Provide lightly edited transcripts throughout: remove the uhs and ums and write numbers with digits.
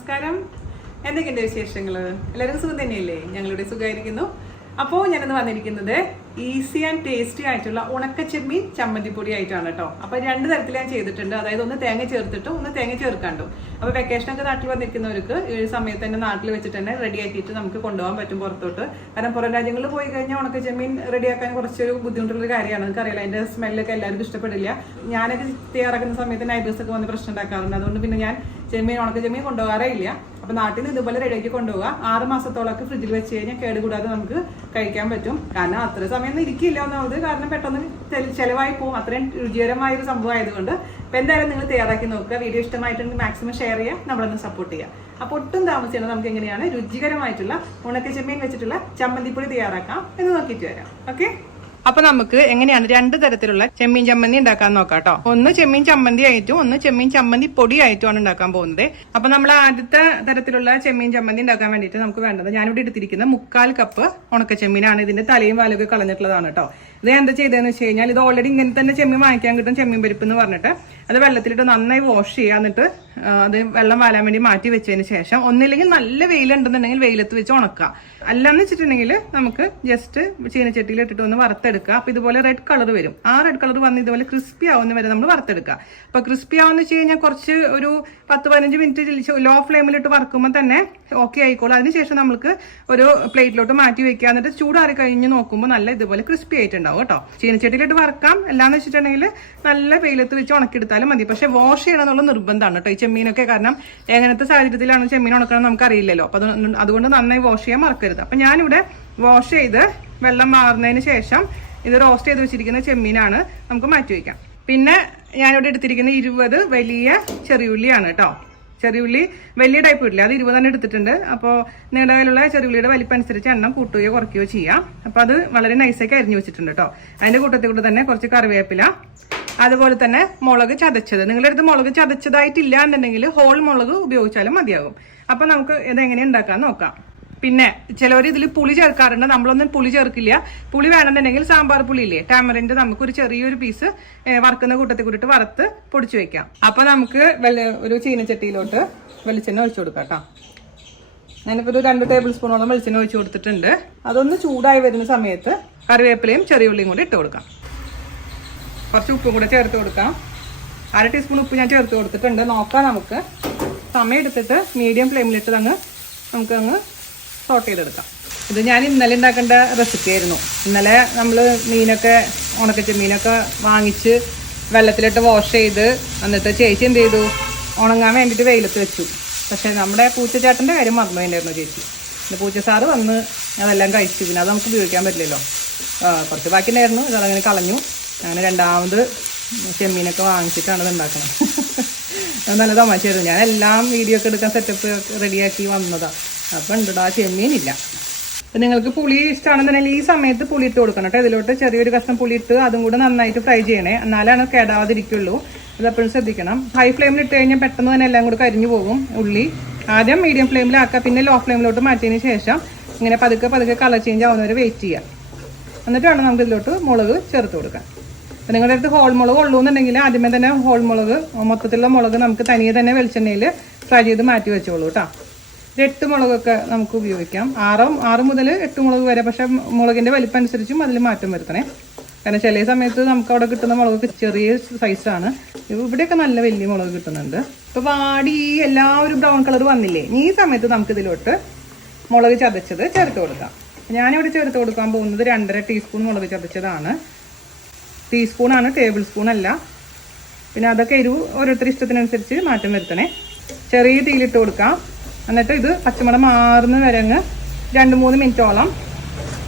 നമസ്കാരം. എന്തൊക്കെയുണ്ട് വിശേഷങ്ങൾ? എല്ലാവരും സുഖം തന്നെയല്ലേ? ഞങ്ങളുടെ സുഖമായിരിക്കുന്നു. അപ്പോൾ ഞാനിന്ന് വന്നിരിക്കുന്നത് ഈസി ആൻഡ് ടേസ്റ്റി ആയിട്ടുള്ള ഉണക്കച്ചെമ്മീൻ ചമ്മന്തിപ്പൊടി ആയിട്ടാണ് കേട്ടോ. അപ്പോൾ രണ്ട് തരത്തിൽ ഞാൻ ചെയ്തിട്ടുണ്ട്. അതായത് ഒന്ന് തേങ്ങ ചേർത്തിട്ടും ഒന്ന് തേങ്ങ ചേർക്കാണ്ടും. അപ്പോൾ വെക്കേഷനൊക്കെ നാട്ടിൽ വന്നിരിക്കുന്നവർക്ക് ഈ സമയത്ത് തന്നെ നാട്ടിൽ വെച്ചിട്ട് തന്നെ റെഡിയാക്കിയിട്ട് നമുക്ക് കൊണ്ടുപോകാൻ പറ്റും പുറത്തോട്ട്. കാരണം പുറം രാജ്യങ്ങളിൽ പോയി കഴിഞ്ഞാൽ ഉണക്കച്ചെമ്മീൻ റെഡിയാക്കാൻ കുറച്ചൊരു ബുദ്ധിമുട്ടുള്ളൊരു കാര്യമാണ്. നിങ്ങൾക്കറിയില്ല, അതിൻ്റെ സ്മെല്ലൊക്കെ എല്ലാവർക്കും ഇഷ്ടപ്പെടില്ല. ഞാനൊക്കെ തയ്യാറാക്കുന്ന സമയത്ത് നൈബേഴ്സൊക്കെ വന്ന് പ്രശ്നം ഉണ്ടാക്കാറുണ്ട്. അതുകൊണ്ട് പിന്നെ ഞാൻ ഉണക്കച്ചെമ്മീൻ കൊണ്ടുപോകാറേ ഇല്ല. അപ്പോൾ നാട്ടിൽ നിന്ന് ഇതുപോലെ റെഡിയാക്കി കൊണ്ടുപോകുക. 6 മാസത്തോളമൊക്കെ ഫ്രിഡ്ജിൽ വെച്ച് കഴിഞ്ഞാൽ കേടുകൂടാതെ നമുക്ക് കഴിക്കാൻ പറ്റും. കാരണം അത്ര സമയം ഇരിക്കില്ല ഒന്നാമത്, കാരണം പെട്ടെന്ന് ചിലവായി പോകും. അത്രയും രുചികരമായ ഒരു സംഭവം ആയതുകൊണ്ട് അപ്പോൾ എന്തായാലും നിങ്ങൾ തയ്യാറാക്കി നോക്കുക. വീഡിയോ ഇഷ്ടമായിട്ടുണ്ടെങ്കിൽ മാക്സിമം ഷെയർ ചെയ്യുക, നമ്മളൊന്ന് സപ്പോർട്ട് ചെയ്യുക. അപ്പോൾ ഒട്ടും താമസിച്ചാൽ നമുക്ക് എങ്ങനെയാണ് രുചികരമായിട്ടുള്ള ഉണക്കച്ചെമ്മീൻ വെച്ചിട്ടുള്ള ചമ്മന്തിപ്പൊടി തയ്യാറാക്കാം എന്ന് നോക്കിയിട്ട് വരാം. ഓക്കെ, അപ്പൊ നമുക്ക് എങ്ങനെയാണ് 2 തരത്തിലുള്ള ചെമ്മീൻ ചമ്മന്തി ഉണ്ടാക്കാൻ നോക്കാം കേട്ടോ. ഒന്ന് ചെമ്മീൻ ചമ്മന്തി ആയിട്ടും ഒന്ന് ചെമ്മീൻ ചമ്മന്തി പൊടി ആയിട്ടുമാണ് ഉണ്ടാക്കാൻ പോകുന്നത്. അപ്പൊ നമ്മൾ ആദ്യത്തെ തരത്തിലുള്ള ചെമ്മീൻ ചമ്മന്തി ഉണ്ടാക്കാൻ വേണ്ടിയിട്ട് നമുക്ക് വേണ്ടത്, ഞാനിവിടെ എടുത്തിരിക്കുന്ന 1/4 കപ്പ് ഉണക്ക ചെമ്മീനാണ്. ഇതിന്റെ തലയും വാലൊക്കെ കളഞ്ഞിട്ടുള്ളതാണ് കേട്ടോ. ഇത് എന്താ ചെയ്തതെന്ന് വെച്ച് കഴിഞ്ഞാൽ, ഇത് ഓൾറെഡി ഇങ്ങനെ തന്നെ ചെമ്മീൻ വാങ്ങിക്കാൻ കിട്ടും, ചെമ്മീൻ പരിപ്പ് എന്ന് പറഞ്ഞിട്ട്. അത് വെള്ളത്തിലിട്ട് നന്നായി വാഷ് ചെയ്യുക. എന്നിട്ട് അത് വെള്ളം വാലാൻ വേണ്ടി മാറ്റി വെച്ചതിന് ശേഷം ഒന്നില്ലെങ്കിൽ നല്ല വെയിലുണ്ടെന്നുണ്ടെങ്കിൽ വെയിലത്ത് വെച്ച് ഉണക്കുക. അല്ലാന്ന് വെച്ചിട്ടുണ്ടെങ്കിൽ നമുക്ക് ജസ്റ്റ് ചീനച്ചട്ടിയിൽ ഇട്ടിട്ട് ഒന്ന് വറുത്തെടുക്കുക. അപ്പൊ ഇതുപോലെ റെഡ് കളർ വരും. ആ റെഡ് കളർ വന്ന് ഇതുപോലെ ക്രിസ്പി ആവുന്ന വരെ നമ്മൾ വറുത്തെടുക്കുക. അപ്പൊ ക്രിസ്പി ആവുന്ന വെച്ച് കഴിഞ്ഞാൽ കുറച്ച് ഒരു 10-15 മിനിറ്റ് ലോ ഫ്ലെയിമിലിട്ട് വറുക്കുമ്പോൾ തന്നെ ഓക്കെ ആയിക്കോളും. അതിനുശേഷം നമുക്ക് ഒരു പ്ലേറ്റിലോട്ട് മാറ്റി വെക്കുക. എന്നിട്ട് ചൂടാറി കഴിഞ്ഞ് നോക്കുമ്പോൾ നല്ല ഇതുപോലെ ക്രിസ്പി ആയിട്ടുണ്ടാവും കേട്ടോ. ചീനച്ചട്ടിയിലിട്ട് വറക്കാം. എല്ലാന്ന് വെച്ചിട്ടുണ്ടെങ്കിൽ നല്ല വെയിലത്ത് വെച്ച് ഉണക്കിയെടുത്താലും മതി. പക്ഷെ വാഷ് ചെയ്യണം എന്നുള്ള നിർബന്ധമാണ് കേട്ടോ ഈ ചെമ്മീനൊക്കെ. കാരണം എങ്ങനത്തെ സാഹചര്യത്തിലാണ് ചെമ്മീൻ ഉണക്കണം നമുക്ക് അറിയില്ലല്ലോ. അപ്പൊ അതുകൊണ്ട് നന്നായി വാഷ് ചെയ്യാൻ മറക്കരുത്. അപ്പൊ ഞാനിവിടെ വാഷ് ചെയ്ത് വെള്ളം മാറുന്നതിന് ശേഷം ഇത് റോസ്റ്റ് ചെയ്ത് വെച്ചിരിക്കുന്ന ചെമ്മീനാണ്, നമുക്ക് മാറ്റി വയ്ക്കാം. പിന്നെ ഞാനിവിടെ എടുത്തിരിക്കുന്ന 20 വലിയ ചെറിയുള്ളിയാണ് കേട്ടോ. ചെറിയുള്ളി വലിയ ടൈപ്പ് ഇല്ല, അത് 20 തന്നെ എടുത്തിട്ടുണ്ട്. അപ്പോൾ നിങ്ങളുടെ കയ്യിലുള്ള ചെറിയുള്ളിയുടെ വലിപ്പം അനുസരിച്ച് എണ്ണം കൂട്ടുകയോ കുറയ്ക്കുകയോ ചെയ്യാം. അപ്പോൾ അത് വളരെ നൈസാക്കി അരിഞ്ഞു വെച്ചിട്ടുണ്ട് കേട്ടോ. അതിന്റെ കൂട്ടത്തിൽ കൂടെ തന്നെ കുറച്ച് കറിവേപ്പില, അതുപോലെ തന്നെ മുളക് ചതച്ചത്. നിങ്ങളുടെ അടുത്ത് മുളക് ചതച്ചതായിട്ടില്ല എന്നുണ്ടെങ്കിൽ ഹോൾ മുളക് ഉപയോഗിച്ചാലും മതിയാകും. അപ്പൊ നമുക്ക് ഇതെങ്ങനെ ഉണ്ടാക്കാൻ നോക്കാം. പിന്നെ ചിലവർ ഇതിൽ പുളി ചേർക്കാറുണ്ട്. നമ്മളൊന്നും പുളി ചേർക്കില്ല. പുളി വേണമെന്നുണ്ടെങ്കിൽ സാമ്പാർ പുളി ഇല്ലേ, ടാമറിന്റെ, നമുക്ക് ഒരു ചെറിയൊരു പീസ് വറുക്കുന്ന കൂട്ടത്തിൽ കൂടിയിട്ട് വറുത്ത് പൊടിച്ചു വെക്കാം. അപ്പൊ നമുക്ക് ഒരു ചീനച്ചട്ടിയിലോട്ട് വെളിച്ചെണ്ണ ഒഴിച്ചു കൊടുക്കാം കേട്ടോ. ഞാനിപ്പോൾ ഒരു 2 ടേബിൾ സ്പൂണോളം വെളിച്ചെണ്ണ ഒഴിച്ചു കൊടുത്തിട്ടുണ്ട്. അതൊന്ന് ചൂടായി വരുന്ന സമയത്ത് കറിവേപ്പിലയും ചെറിയുള്ളിയും കൂടി ഇട്ട് കൊടുക്കാം. കുറച്ച് ഉപ്പും കൂടെ ചേർത്ത് കൊടുക്കാം. 1/2 ടീസ്പൂൺ ഉപ്പ് ഞാൻ ചേർത്ത് കൊടുത്തിട്ടുണ്ട്. നോക്കാം, നമുക്ക് സമയം എടുത്തിട്ട് മീഡിയം ഫ്ലെയിമിലിട്ട് നമുക്കങ്ങ് സോട്ട് ചെയ്തെടുക്കാം. ഇത് ഞാൻ ഇന്നലെ ഉണ്ടാക്കേണ്ട റെസിപ്പി ആയിരുന്നു. ഇന്നലെ നമ്മൾ ഉണക്കച്ച മീനൊക്കെ വാങ്ങിച്ച് വെള്ളത്തിലിട്ട് വാഷ് ചെയ്ത് എന്നിട്ട് ചേച്ചി എന്ത് ചെയ്തു, ഉണങ്ങാൻ വേണ്ടിയിട്ട് വെയിലത്ത് വെച്ചു. പക്ഷേ നമ്മുടെ പൂച്ചച്ചാട്ടൻ്റെ കാര്യം മറന്നുപോയിട്ടുണ്ടായിരുന്നു ചേച്ചി. പിന്നെ പൂച്ചസാറ് വന്ന് അതെല്ലാം കഴിച്ചു. പിന്നെ അത് നമുക്ക് ഉപയോഗിക്കാൻ പറ്റില്ലല്ലോ. കുറച്ച് ബാക്കി ഉണ്ടായിരുന്നു, അതങ്ങനെ കളഞ്ഞു. അങ്ങനെ രണ്ടാമത് ചെമ്മീനൊക്കെ വാങ്ങിച്ചിട്ടാണ് ഇത് ഉണ്ടാക്കുന്നത്. അത് നല്ല തമാശയായിരുന്നു. ഞാൻ എല്ലാം വീഡിയോ ഒക്കെ എടുക്കാൻ സെറ്റപ്പ് റെഡിയാക്കി വന്നതാണ്. അപ്പം ഉണ്ടോ ചെമ്മീനില്ല. അപ്പം നിങ്ങൾക്ക് പുളി ഇഷ്ടമാണെന്നുണ്ടെങ്കിൽ ഈ സമയത്ത് പുളി ഇട്ട് കൊടുക്കണം കേട്ടോ. ഇതിലോട്ട് ചെറിയൊരു കഷ്ണം പുളി ഇട്ട് അതും കൂടെ നന്നായിട്ട് ഫ്രൈ ചെയ്യണേ, എന്നാലാണ് കേടാവാതിരിക്കുള്ളൂ. ഇതെപ്പോഴും ശ്രദ്ധിക്കണം. ഹൈ ഫ്ലെയിമിൽ ഇട്ട് കഴിഞ്ഞാൽ പെട്ടെന്ന് തന്നെ എല്ലാം കൂടെ കരിഞ്ഞു പോകും. ഉള്ളി ആദ്യം മീഡിയം ഫ്ലെയിമിലാക്കുക, പിന്നെ ലോ ഫ്ലെയിമിലോട്ട് മാറ്റിയതിന് ശേഷം ഇങ്ങനെ പതുക്കെ കളർ ചേഞ്ച് ആവുന്നവരെ വെയിറ്റ് ചെയ്യുക. എന്നിട്ട് വേണം നമുക്ക് ഇതിലോട്ട് മുളക് ചേർത്ത് കൊടുക്കാൻ. അപ്പം നിങ്ങളുടെ അടുത്ത് ഹോൾ മുളക് ഉള്ളൂ എന്നുണ്ടെങ്കിൽ ആദ്യമേ തന്നെ ഹോൾ മുളക്, മൊത്തത്തിലുള്ള മുളക് നമുക്ക് തനിയെ തന്നെ വെളിച്ചെണ്ണയിൽ ഫ്രൈ ചെയ്ത് മാറ്റി വെച്ചോളൂ കേട്ടോ. 8 മുളകൊക്കെ നമുക്ക് ഉപയോഗിക്കാം. 6 മുതൽ 8 മുളക് വരെ. പക്ഷെ മുളകിന്റെ വലിപ്പം അനുസരിച്ചും അതിൽ മാറ്റം വരുത്തണേ. കാരണം ചില സമയത്ത് നമുക്ക് അവിടെ കിട്ടുന്ന മുളക് ചെറിയ സൈസാണ്. ഇവിടെയൊക്കെ നല്ല വലിയ മുളക് കിട്ടുന്നുണ്ട്. ഇപ്പൊ വാടി എല്ലാവരും ബ്രൗൺ കളർ വന്നില്ലേ, ഈ സമയത്ത് നമുക്ക് ഇതിലോട്ട് മുളക് ചതച്ചത് ചേർത്ത് കൊടുക്കാം. ഞാനിവിടെ ചേർത്ത് കൊടുക്കാൻ പോകുന്നത് 2.5 ടീസ്പൂൺ മുളക് ചതച്ചതാണ്. ടീസ്പൂണാണ്, ടേബിൾ സ്പൂൺ അല്ല. പിന്നെ അതൊക്കെ എരിവ് ഓരോരുത്തർ ഇഷ്ടത്തിനനുസരിച്ച് മാറ്റം വരുത്തണേ. ചെറിയ തീയിലിട്ട് കൊടുക്കാം. എന്നിട്ട് ഇത് പച്ചമുളക് മാറുന്ന വരെ അങ്ങ് 2-3 മിനിറ്റോളം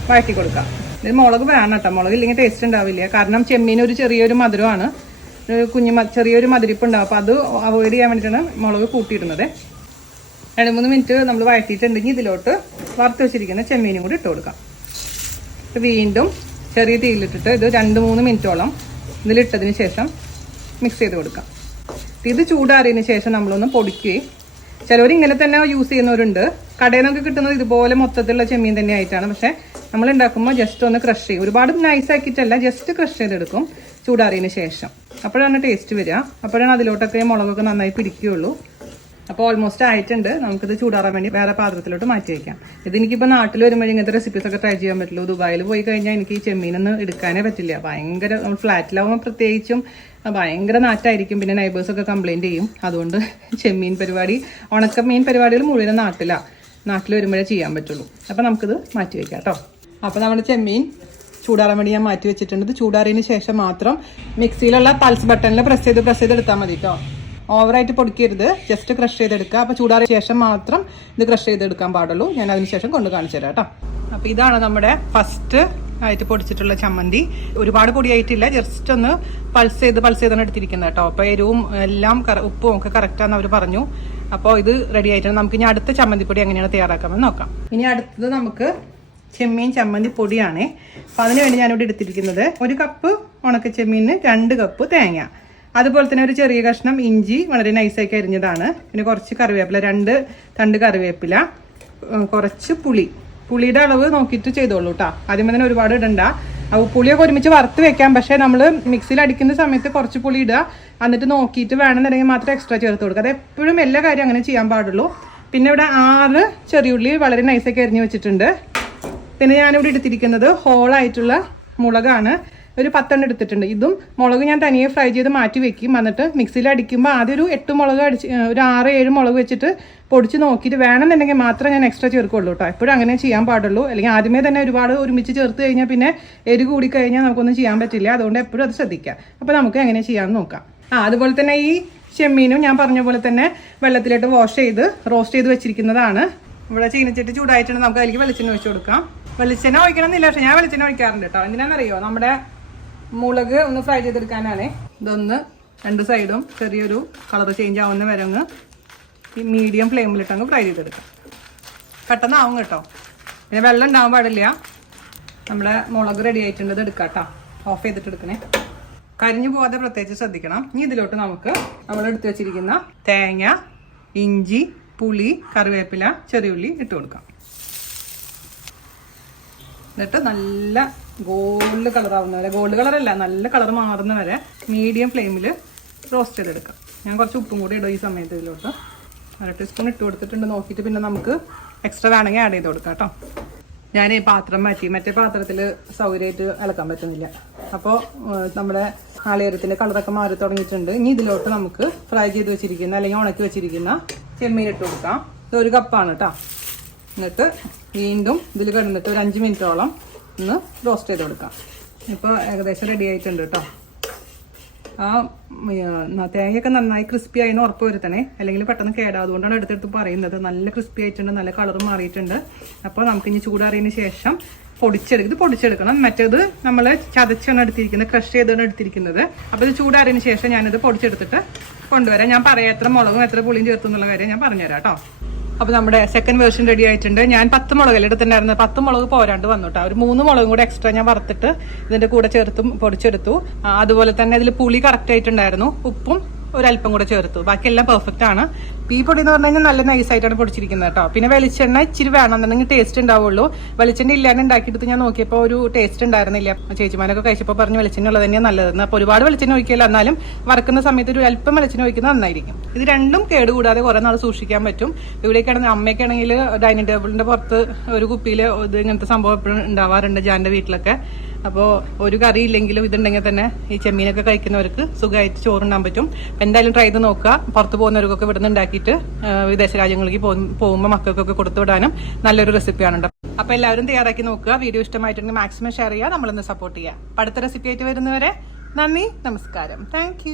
വഴറ്റി കൊടുക്കാം. ഇത് മുളക് വേണം കേട്ടോ, മുളക് ഇല്ലെങ്കിൽ ടേസ്റ്റ് ഉണ്ടാവില്ല. കാരണം ചെമ്മീൻ ഒരു ചെറിയൊരു മധുരമാണ്, ചെറിയൊരു മധുരിപ്പ് ഉണ്ടാവും. അപ്പോൾ അത് അവോയ്ഡ് ചെയ്യാൻ വേണ്ടിയിട്ടാണ് മുളക് കൂട്ടിയിടുന്നത്. 2-3 മിനിറ്റ് നമ്മൾ വഴറ്റിയിട്ടുണ്ടെങ്കിൽ ഇതിലോട്ട് വറുത്ത് വെച്ചിരിക്കുന്ന ചെമ്മീനും കൂടി ഇട്ട് കൊടുക്കാം. വീണ്ടും ചെറിയ തീയിലിട്ടിട്ട് ഇത് 2-3 മിനിറ്റോളം ഇതിലിട്ടതിന് ശേഷം മിക്സ് ചെയ്ത് കൊടുക്കാം. ഇത് ചൂടാറിയതിന് ശേഷം നമ്മളൊന്ന് പൊടിക്കുകയും, ചിലവർ ഇങ്ങനെ തന്നെ യൂസ് ചെയ്യുന്നവരുണ്ട്. കടയിൽ നിന്നൊക്കെ കിട്ടുന്നത് ഇതുപോലെ മൊത്തത്തിലുള്ള ചെമ്മീൻ തന്നെ ആയിട്ടാണ്. പക്ഷെ നമ്മൾ ഉണ്ടാക്കുമ്പോൾ ജസ്റ്റ് ഒന്ന് ക്രഷ് ചെയ്യും. ഒരുപാട് നൈസ് ആക്കിയിട്ടല്ല, ജസ്റ്റ് ക്രഷ് ചെയ്തെടുക്കും ചൂടാറിയതിന് ശേഷം. അപ്പോഴാണ് ടേസ്റ്റ് വരിക. അപ്പോഴാണ് അതിലോട്ടൊക്കെ മുളകൊക്കെ നന്നായി പിടിക്കുകയുള്ളൂ. അപ്പോൾ ഓൾമോസ്റ്റ് ആയിട്ടുണ്ട്. നമുക്കിത് ചൂടാറാൻ വേണ്ടി വേറെ പാത്രത്തിലോട്ട് മാറ്റി വയ്ക്കാം. ഇത് എനിക്കിപ്പോൾ നാട്ടിൽ വരുമ്പോൾ ഇങ്ങനത്തെ റെസിപ്പീസ് ഒക്കെ ട്രൈ ചെയ്യാൻ പറ്റുള്ളൂ. ദുബായിൽ പോയി കഴിഞ്ഞാൽ എനിക്ക് ഈ ചെമ്മീനൊന്നും എടുക്കാനേ പറ്റില്ല. ഭയങ്കര ഫ്ലാറ്റിലാവുമ്പോൾ പ്രത്യേകിച്ചും ഭയങ്കര നാറ്റായിരിക്കും. പിന്നെ നൈബേഴ്സൊക്കെ കംപ്ലയിൻറ്റ് ചെയ്യും. അതുകൊണ്ട് ചെമ്മീൻ പരിപാടി, ഉണക്കമീൻ പരിപാടികൾ മുഴുവൻ നാട്ടിൽ വരുമ്പോഴേ ചെയ്യാൻ പറ്റുള്ളൂ. അപ്പോൾ നമുക്കിത് മാറ്റി വയ്ക്കാം കേട്ടോ. അപ്പോൾ നമ്മുടെ ചെമ്മീൻ ചൂടാറാൻ വേണ്ടി ഞാൻ മാറ്റി വെച്ചിട്ടുണ്ട്. ഇത് ചൂടാറിയതിന് ശേഷം മാത്രം മിക്സിയിലുള്ള പൾസ് ബട്ടണിൽ പ്രസ് ചെയ്ത് എടുത്താൽ മതി കേട്ടോ. ഓവറായിട്ട് പൊടിക്കരുത്, ജസ്റ്റ് ക്രഷ് ചെയ്തെടുക്കുക. അപ്പോൾ ചൂടാറിയ ശേഷം മാത്രം ഇത് ക്രഷ് ചെയ്തെടുക്കാൻ പാടുള്ളൂ. ഞാൻ അതിന് ശേഷം കൊണ്ട് കാണിച്ചു തരാം കേട്ടോ. അപ്പോൾ ഇതാണ് നമ്മുടെ ഫസ്റ്റ് ആയിട്ട് പൊടിച്ചിട്ടുള്ള ചമ്മന്തി. ഒരുപാട് പൊടിയായിട്ടില്ല, ജസ്റ്റ് ഒന്ന് പൾസ് ചെയ്താണ് എടുത്തിരിക്കുന്നത് കേട്ടോ. അപ്പോൾ എരിവും എല്ലാം ഉപ്പും ഒക്കെ കറക്റ്റാന്ന് അവർ പറഞ്ഞു. അപ്പോൾ ഇത് റെഡി ആയിട്ടാണ്. നമുക്ക് ഇനി അടുത്ത ചമ്മന്തിപ്പൊടി എങ്ങനെയാണ് തയ്യാറാക്കാമെന്ന് നോക്കാം. ഇനി അടുത്തത് നമുക്ക് ചെമ്മീൻ ചമ്മന്തി പൊടിയാണേ. അപ്പോൾ അതിന് വേണ്ടി ഞാനിവിടെ എടുത്തിരിക്കുന്നത് 1 കപ്പ് ഉണക്ക ചെമ്മീന് 2 കപ്പ് തേങ്ങ, അതുപോലെ തന്നെ ഒരു ചെറിയ കഷ്ണം ഇഞ്ചി വളരെ നൈസാക്കി അരിഞ്ഞതാണ്, പിന്നെ കുറച്ച് കറിവേപ്പില, 2 തണ്ട് കറിവേപ്പില, കുറച്ച് പുളിയുടെ അളവ് നോക്കിയിട്ട് ചെയ്തോളൂ കേട്ടോ. ആദ്യമേ തന്നെ ഒരുപാട് ഇടണ്ട. പുളിയൊക്കെ ഒരുമിച്ച് വറുത്ത് വെക്കാം. പക്ഷേ നമ്മൾ മിക്സിയിൽ അടിക്കുന്ന സമയത്ത് കുറച്ച് പുളി ഇടുക, എന്നിട്ട് നോക്കിയിട്ട് വേണമെന്നുണ്ടെങ്കിൽ മാത്രം എക്സ്ട്രാ ചേർത്ത് കൊടുക്കുക. അത് എപ്പോഴും എല്ലാ കാര്യം അങ്ങനെ ചെയ്യാൻ പാടുള്ളൂ. പിന്നെ ഇവിടെ 6 ചെറിയുള്ളി വളരെ നൈസാക്കി അരിഞ്ഞ് വെച്ചിട്ടുണ്ട്. പിന്നെ ഞാനിവിടെ എടുത്തിരിക്കുന്നത് ഹോളായിട്ടുള്ള മുളകാണ്, ഒരു 10 എടുത്തിട്ടുണ്ട്. ഇതും മുളക് ഞാൻ തനിയെ ഫ്രൈ ചെയ്ത് മാറ്റി വെക്കും. എന്നിട്ട് മിക്സിയിൽ അടിക്കുമ്പോൾ ആദ്യം ഒരു 8 മുളക് ഒരു 6-7 മുളക് വെച്ചിട്ട് പൊടിച്ച് നോക്കിയിട്ട് വേണമെന്നുണ്ടെങ്കിൽ മാത്രം ഞാൻ എക്സ്ട്രാ ചേർക്കുള്ളൂ കേട്ടോ. എപ്പോഴും അങ്ങനെ ചെയ്യാൻ പാടുള്ളൂ. അല്ലെങ്കിൽ ആദ്യമേ തന്നെ ഒരുപാട് ഒരുമിച്ച് ചേർത്ത് കഴിഞ്ഞാൽ പിന്നെ എരി കൂടി കഴിഞ്ഞാൽ നമുക്കൊന്നും ചെയ്യാൻ പറ്റില്ല. അതുകൊണ്ട് എപ്പോഴും അത് ശ്രദ്ധിക്കുക. അപ്പോൾ നമുക്ക് എങ്ങനെ ചെയ്യാമെന്ന് നോക്കാം. അതുപോലെ തന്നെ ഈ ചെമ്മീനും ഞാൻ പറഞ്ഞ പോലെ തന്നെ വെള്ളത്തിലിട്ട് വാഷ് ചെയ്ത് റോസ്റ്റ് ചെയ്ത് വെച്ചിരിക്കുന്നതാണ്. ഇവിടെ ചീനച്ചട്ടി ചൂടായിട്ടുണ്ട്. നമുക്ക് അതിലേക്ക് വെളിച്ചെണ്ണ ഒഴിച്ച് കൊടുക്കാം. വെളിച്ചെണ്ണ ഒഴിക്കണം എന്നില്ല, പക്ഷെ ഞാൻ വെളിച്ചെണ്ണ ഒഴിക്കാറുണ്ട് കേട്ടോ. എന്തിനാണെന്നറിയോ, നമ്മുടെ മുളക് ഒന്ന് ഫ്രൈ ചെയ്തെടുക്കാനാണ്. ഇതൊന്ന് 2 സൈഡും ചെറിയൊരു കളർ ചേഞ്ച് ആവുന്ന വരെ ഒന്ന് ഈ മീഡിയം ഫ്ലെയിമിലിട്ടങ്ങ് ഫ്രൈ ചെയ്തെടുക്കാം. പെട്ടെന്ന് ആവും കേട്ടോ. പിന്നെ വെള്ളം ഉണ്ടാവാൻ പാടില്ല. നമ്മുടെ മുളക് റെഡി ആയിട്ടുണ്ട്. ഇത് എടുക്കാം കേട്ടോ. ഓഫ് ചെയ്തിട്ട് എടുക്കണേ. കരിഞ്ഞു പോകാതെ പ്രത്യേകിച്ച് ശ്രദ്ധിക്കണം. ഇനി ഇതിലോട്ട് നമുക്ക് നമ്മൾ എടുത്തു വെച്ചിരിക്കുന്ന തേങ്ങ, ഇഞ്ചി, പുളി, കറിവേപ്പില, ചെറിയുള്ളി ഇട്ട് കൊടുക്കാം. എന്നിട്ട് നല്ല ഗോൾഡ് കളർ ആവുന്ന വരെ, ഗോൾഡ് കളറല്ല, നല്ല കളർ മാറുന്ന വരെ മീഡിയം ഫ്ലെയിമിൽ റോസ്റ്റ് ചെയ്തെടുക്കാം. ഞാൻ കുറച്ച് ഉപ്പും കൂടി ഇടും ഈ സമയത്ത് ഇതിലോട്ട്. 1 ടീസ്പൂൺ ഇട്ട് കൊടുത്തിട്ടുണ്ട്. നോക്കിയിട്ട് പിന്നെ നമുക്ക് എക്സ്ട്രാ വേണമെങ്കിൽ ആഡ് ചെയ്ത് കൊടുക്കാം കേട്ടോ. ഞാൻ ഈ പാത്രം മാറ്റി, മറ്റേ പാത്രത്തിൽ സൗകര്യമായിട്ട് ഇളക്കാൻ പറ്റുന്നില്ല. അപ്പോൾ നമ്മുടെ നാളികേരത്തിൻ്റെ കളറൊക്കെ മാറി തുടങ്ങിയിട്ടുണ്ട്. ഇനി ഇതിലോട്ട് നമുക്ക് ഫ്രൈ ചെയ്ത് വെച്ചിരിക്കുന്ന അല്ലെങ്കിൽ ഉണക്കി വെച്ചിരിക്കുന്ന ചെമ്മീൻ ഇട്ട് കൊടുക്കാം. ഇത് 1 കപ്പാണ് കേട്ടോ. എന്നിട്ട് വീണ്ടും ഇതിൽ കിടന്നിട്ട് ഒരു 5 മിനിറ്റോളം ഒന്ന് റോസ്റ്റ് ചെയ്ത് കൊടുക്കാം. ഇപ്പോൾ ഏകദേശം റെഡി ആയിട്ടുണ്ട് കേട്ടോ. തേങ്ങയൊക്കെ നന്നായി ക്രിസ്പി ആയി ഉറപ്പ് വരുത്തണേ, അല്ലെങ്കിൽ പെട്ടെന്ന് കേടാവും. അതുകൊണ്ടാണ് എടുത്തെടുത്ത് പറയുന്നത്. നല്ല ക്രിസ്പി ആയിട്ടുണ്ട്, നല്ല കളർ മാറിയിട്ടുണ്ട്. അപ്പോൾ നമുക്കിനി ചൂടാറിയതിന് ശേഷം പൊടിച്ചെടുക്കണം. മറ്റേത് നമ്മൾ ചതച്ചാണ് എടുത്തിരിക്കുന്നത്, ക്രഷ് ചെയ്താണ് എടുത്തിരിക്കുന്നത്. അപ്പോൾ ഇത് ചൂടാറിയതിന് ശേഷം ഞാനിത് പൊടിച്ചെടുത്തിട്ട് കൊണ്ടുവരാം. ഞാൻ പറയാം എത്ര മുളകും എത്ര പുളിയും ചേർത്തു എന്നുള്ള കാര്യം ഞാൻ പറഞ്ഞുതരാം കേട്ടോ. അപ്പോൾ നമ്മുടെ സെക്കൻഡ് വേർഷൻ റെഡി ആയിട്ടുണ്ട്. ഞാൻ 10 മുളകല്ലേ എടുത്തിട്ടുണ്ടായിരുന്നത്. 10 മുളക് പോരാണ്ട് വന്നു കേട്ടോ. ഒരു 3 മുളകും കൂടെ എക്സ്ട്രാ ഞാൻ വറുത്തിട്ട് ഇതിന്റെ കൂടെ ചേർത്തും പൊടിച്ചെടുത്തു. അതുപോലെ തന്നെ ഇതിൽ പുളി കറക്റ്റ് ആയിട്ടുണ്ടായിരുന്നു. ഉപ്പും ഒരല്പം കൂടെ ചേർത്തു. ബാക്കിയെല്ലാം പെർഫെക്റ്റ് ആണ്. ഈ പൊടി എന്ന് പറഞ്ഞു കഴിഞ്ഞാൽ നല്ല നൈസായിട്ടാണ് പൊടിച്ചിരിക്കുന്നത് കേട്ടോ. പിന്നെ വെളിച്ചെണ്ണ ഇച്ചിരി വേണമെന്നുണ്ടെങ്കിൽ ടേസ്റ്റ് ഉണ്ടാവുള്ളൂ. വെളിച്ചെണ്ണ ഇല്ലാണ്ട് ഉണ്ടാക്കിയെടുത്ത് ഞാൻ നോക്കിയപ്പോൾ ഒരു ടേസ്റ്റ് ഉണ്ടായിരുന്നില്ല. ചേച്ചിമാരൊക്കെ കഴിച്ചപ്പോൾ പറഞ്ഞ് വെളിച്ചെണ്ണ ഉള്ളത് തന്നെയാണ് നല്ലതെന്ന്. അപ്പോൾ ഒരുപാട് വെളിച്ചെണ്ണ ഒഴിക്കില്ല, എന്നാലും വറക്കുന്ന സമയത്ത് ഒരു അല്പം വെളിച്ചെണ്ണ ഒഴിക്കുന്നത് നന്നായിരിക്കും. ഇത് രണ്ടും കേടുകൂടാതെ കുറേ നാൾ സൂക്ഷിക്കാൻ പറ്റും. ഇവിടേക്കാണെങ്കിൽ അമ്മയൊക്കെ ആണെങ്കിൽ ഡൈനിങ് ടേബിളിന്റെ പുറത്ത് ഒരു കുപ്പിയിൽ ഇത് ഇങ്ങനത്തെ സംഭവം എപ്പോഴും ഉണ്ടാവാറുണ്ട് ജാൻ്റെ വീട്ടിലൊക്കെ. അപ്പോൾ ഒരു കറി ഇല്ലെങ്കിലും ഇതുണ്ടെങ്കിൽ തന്നെ ഈ ചെമ്മീനൊക്കെ കഴിക്കുന്നവർക്ക് സുഖമായിട്ട് ചോറുണ്ടാൻ പറ്റും. എന്തായാലും ട്രൈ ചെയ്ത് നോക്കുക. പുറത്ത് പോകുന്നവർക്കൊക്കെ ഇവിടുന്ന് ഉണ്ടാക്കിയിട്ട് വിദേശ രാജ്യങ്ങളിലേക്ക് പോകുമ്പോൾ മക്കൾക്കൊക്കെ കൊടുത്തു വിടാനും നല്ലൊരു റെസിപ്പിയാണ്. അപ്പോൾ എല്ലാവരും തയ്യാറാക്കി നോക്കുക. വീഡിയോ ഇഷ്ടമായിട്ടുണ്ടെങ്കിൽ മാക്സിമം ഷെയർ ചെയ്യുക, നമ്മളൊന്ന് സപ്പോർട്ട് ചെയ്യുക. അടുത്ത റെസിപ്പി ആയിട്ട് വരുന്നവരെ നന്ദി, നമസ്കാരം. താങ്ക്